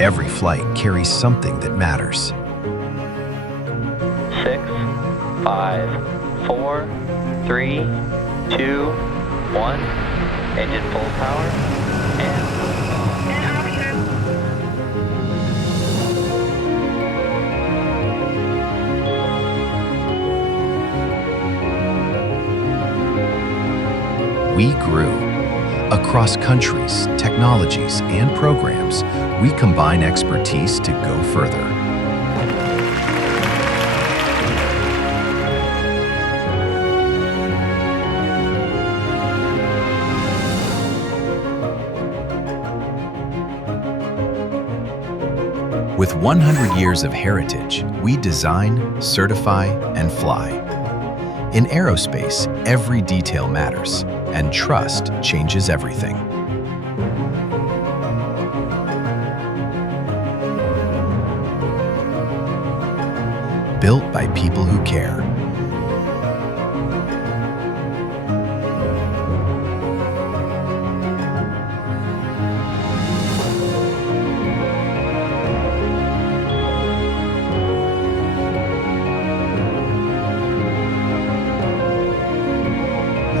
Every flight carries something that matters. 6, 5, 4, 3, 2, 1. Engine full power and We grew. Across countries, technologies, and programs, we combine expertise to go further. With 100 years of heritage, we design, certify, and fly. In aerospace, every detail matters, and trust changes everything. Built by people who care.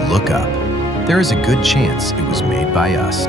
Look up. There is a good chance it was made by us.